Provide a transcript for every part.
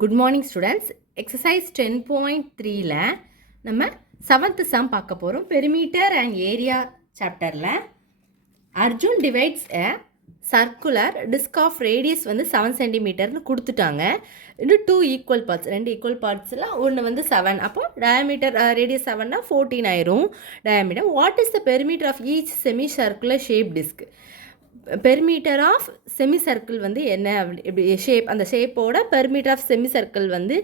Good morning students. Exercise 10.3ல நம்ம 7th sum பார்க்க போகிறோம். பெரிமீட்டர் அண்ட் ஏரியா சாப்டரில் Arjun divides a circular disc of radius வந்து 7 சென்டிமீட்டர்னு கொடுத்துட்டாங்க. இன்னும் 2 ஈக்குவல் பார்ட்ஸ், 2 ஈக்குவல் பார்ட்ஸில் ஒன்று வந்து 7. அப்போ டயாமீட்டர் ரேடியஸ் 7னா 14 ஆயிரும் diameter. What is the perimeter of each semi circular shape disc? Perimeter of semi circle வந்து என்ன இப்படி ஷேப், அந்த ஷேப்போட பெர்மீட்டர் ஆஃப் செமி சர்க்கிள் வந்து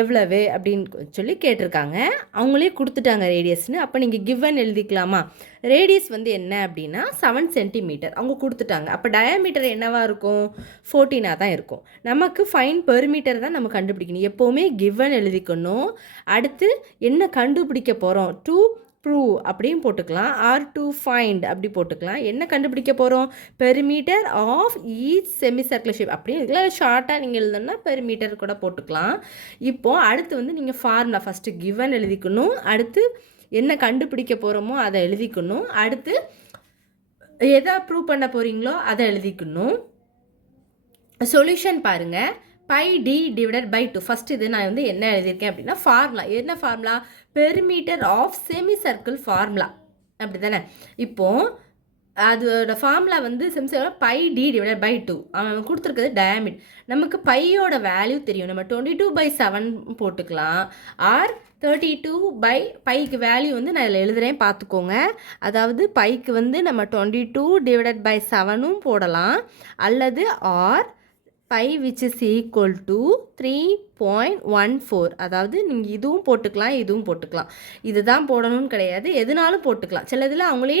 எவ்வளவு அப்படின்னு சொல்லி கேட்டிருக்காங்க. அவங்களே கொடுத்துட்டாங்க ரேடியஸ்னு. அப்போ நீங்கள் கிவன் எழுதிக்கலாமா? ரேடியஸ் வந்து என்ன அப்படின்னா 7 சென்டிமீட்டர் அவங்க கொடுத்துட்டாங்க. அப்போ டயாமீட்டர் என்னவாக இருக்கும்? 14 தான் இருக்கும். நமக்கு ஃபைன் பெர்மீட்டர் தான் நம்ம கண்டுபிடிக்கணும். எப்போவுமே கிவன் எழுதிக்கணும். அடுத்து என்ன கண்டுபிடிக்க போகிறோம்? ப்ரூவ் அப்படின்னு போட்டுக்கலாம், ஆர் டு ஃபைண்ட் அப்படி போட்டுக்கலாம். என்ன கண்டுபிடிக்க போகிறோம்? Perimeter of each semi circular shape அப்படின்னு இருக்கலாம். ஷார்ட்டாக நீங்கள் எழுதணும்னா பெரிமீட்டர் கூட போட்டுக்கலாம். இப்போது அடுத்து வந்து நீங்கள் ஃபார்முலா ஃபஸ்ட்டு கிவன் எழுதிக்கணும். அடுத்து என்ன கண்டுபிடிக்க போகிறோமோ அதை எழுதிக்கணும். அடுத்து எதை ப்ரூவ் பண்ண போகிறீங்களோ அதை எழுதிக்கணும். சொல்யூஷன் பாருங்கள். Pi D divided by 2. First இது நான் வந்து என்ன எழுதியிருக்கேன் அப்படின்னா ஃபார்முலா. என்ன formula? Perimeter of semi circle formula, அப்படி தானே? இப்போது அதோட ஃபார்முலா வந்து பை டி டிவைடட் பை 2. அவன் கொடுத்துருக்குது டயாமீட்டர். நமக்கு பையோட வேல்யூ தெரியும். நம்ம 22/7 போட்டுக்கலாம். ஆர் 32 பைக்கு வேல்யூ வந்து நான் இதில் எழுதுகிறேன், பார்த்துக்கோங்க. அதாவது பைக்கு வந்து நம்ம 22/7 போடலாம். அல்லது or pi which is equal to 3.14. அதாவது நீங்கள் இதுவும் போட்டுக்கலாம், இதுவும் போட்டுக்கலாம். இதுதான் போடணும்னு கிடையாது, எதுனாலும் போட்டுக்கலாம். சில இதில் அவங்களே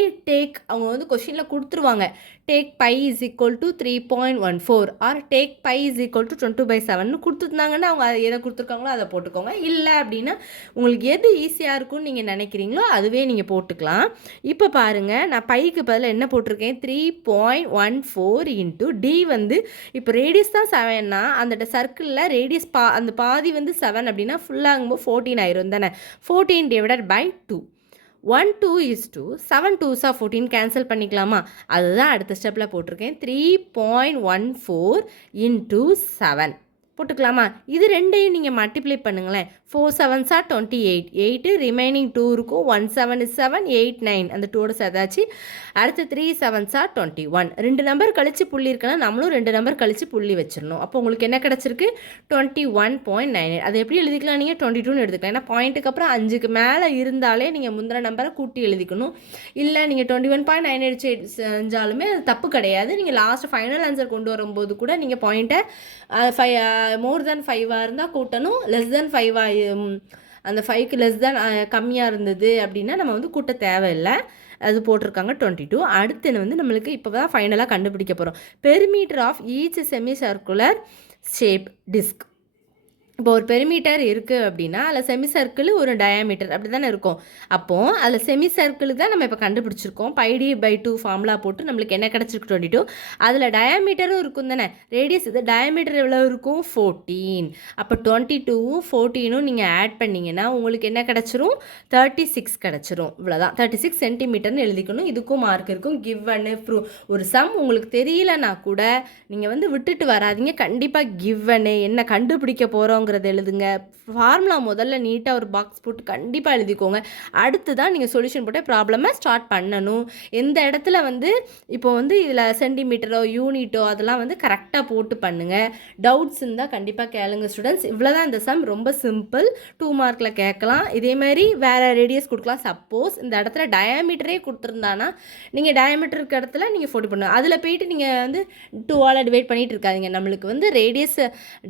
அவங்க வந்து கொஷினில் கொடுத்துருவாங்க. Take pi is equal to 3.14 or take pi is equal to 22/7 கொடுத்துருந்தாங்கன்னா அவங்க எதை கொடுத்துருக்காங்களோ அதை போட்டுக்கோங்க. இல்லை அப்படின்னா உங்களுக்கு எது ஈஸியாக இருக்கும்னு நீங்கள் நினைக்கிறீங்களோ அதுவே நீங்கள் போட்டுக்கலாம். இப்போ பாருங்கள், நான் பைக்கு பதில் என்ன போட்டிருக்கேன்? 3.14 இன்ட்டு டி வந்து இப்போ ரேடியஸ் தான் 7னா அந்த சர்க்கிளில் ரேடியஸ் அந்த பாதி வந்து 7 அப்படின்னா ஃபுல்லாகும்போது 14 ஆயிரும் தானே? 14 divided by 2. 1 2 is 2, 7 2s are 14 cancel பண்ணிக்கலாமா? அதுதான் அடுத்த ஸ்டெப்பில் போட்டிருக்கேன். 3.14 into 7 போட்டுக்கலாமா? இது ரெண்டையும் நீங்கள் மல்டிப்ளை பண்ணுங்களேன். 4 7s are 28. 8 ரிமைனிங் 2 இருக்கும். 1 7 is 7, 8 9 அந்த 2ஓட சேர்த்தாச்சு. அடுத்து 3 7s are 21. 2 நம்பர் கழித்து புள்ளி இருக்குன்னா நம்மளும் 2 நம்பர் கழித்து புள்ளி வச்சிடணும். அப்போ உங்களுக்கு என்ன கிடச்சிருக்கு? 21.98. அதை எப்படி எழுதிக்கலாம்? நீங்கள் 22ன்னு எடுத்துக்கலாம். ஏன்னா பாயிண்ட்டுக்கு அப்புறம் 5க்கு மேலே இருந்தாலே நீங்கள் முந்தின நம்பரை கூட்டி எழுதிக்கணும். இல்லை நீங்கள் 21.98 செஞ்சாலுமே அது தப்பு கிடையாது. நீங்கள் லாஸ்ட் ஃபைனல் ஆன்சர் கொண்டு வரும்போது கூட நீங்கள் பாயிண்ட்டை மோர் தென் 5 இருந்தால் கூட்டணும். லெஸ் தென் 5 அந்த 5க்கு லெஸ் தென் கம்மியாக இருந்தது அப்படின்னா நம்ம வந்து கூட்ட தேவையில்லை. அது போட்டிருக்காங்க 22. அடுத்து வந்து நம்மளுக்கு இப்போ தான் ஃபைனலாக கண்டுபிடிக்க போகிறோம். Perimeter of each semi circular shape disc. இப்போ ஒரு பெரிமீட்டர் இருக்குது அப்படின்னா அதில் செமி சர்க்கிள் ஒரு டயாமீட்டர் அப்படி தானே இருக்கும். அப்போது அதில் செமி சர்க்கிளுக்கு தான் நம்ம இப்போ கண்டுபிடிச்சிருக்கோம். பைடி பை 2 ஃபார்முலா போட்டு நம்மளுக்கு என்ன கிடச்சிருக்கு? 22. அதில் டயாமீட்டரும் இருக்கும் தானே? ரேடியஸ் இது டயாமீட்டர் எவ்வளோ இருக்கும்? 14. அப்போ 22ம் 14ம் நீங்கள் ஆட் பண்ணிங்கன்னா உங்களுக்கு என்ன கிடச்சிரும்? 36 கிடச்சிரும். இவ்வளோதான், 36 சென்டிமீட்டர்னு எழுதிக்கணும். இதுக்கும் மார்க் இருக்கும். கிவன்னு ப்ரூவ். ஒரு சம் உங்களுக்கு தெரியலனா கூட நீங்கள் வந்து விட்டுட்டு வராதிங்க. கண்டிப்பாக கிவன்னு என்ன கண்டுபிடிக்க போகிறோம் எழுதுங்க. ஃபார்முலா முதல்ல நீட்டாக ஒரு பாக்ஸ் போட்டு கண்டிப்பாக எழுதிக்கோங்க. அடுத்து தான் நீங்கள் சொல்யூஷன் போட்டு ப்ராப்ளமை ஸ்டார்ட் பண்ணணும். எந்த இடத்துல வந்து இப்போ வந்து இதில் சென்டிமீட்டரோ யூனிட்டோ அதெல்லாம் வந்து கரெக்டாக போட்டு பண்ணுங்கள். டவுட்ஸ் இருந்தால் கண்டிப்பாக கேளுங்க ஸ்டூடெண்ட்ஸ். இவ்வளோதான் இந்த சம். ரொம்ப சிம்பிள். 2 மார்க்கில் கேட்கலாம். இதேமாதிரி வேறு ரேடியஸ் கொடுக்கலாம். சப்போஸ் இந்த இடத்துல டயாமீட்டரே கொடுத்துருந்தானா நீங்கள் டயாமீட்டருக்கு இடத்துல நீங்கள் 40 பண்ணுங்கள். அதில் போயிட்டு நீங்கள் வந்து 2ஆல் டிவைட் பண்ணிகிட்டு இருக்காதிங்க. நம்மளுக்கு வந்து ரேடியஸ்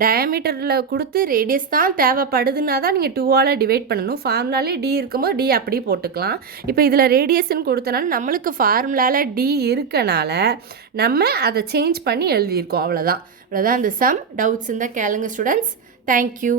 டயாமீட்டரில் கொடுத்து ரேடியஸ் தான் தேவைப்படுதுன்னா தான் நீங்கள் 2ஆல் டிவைட் பண்ணணும். ஃபார்முலாலே டி இருக்கும்போது டி அப்படி போட்டுக்கலாம். இப்போ இதில் ரேடியஸ்ன்னு கொடுத்தனால நம்மளுக்கு ஃபார்முலாவில் டி இருக்கனால நம்ம அதை சேஞ்ச் பண்ணி எழுதியிருக்கோம். அவ்வளோதான் இந்த சம். டவுட்ஸ் இருந்தால் கேளுங்க ஸ்டூடெண்ட்ஸ். தேங்க்யூ.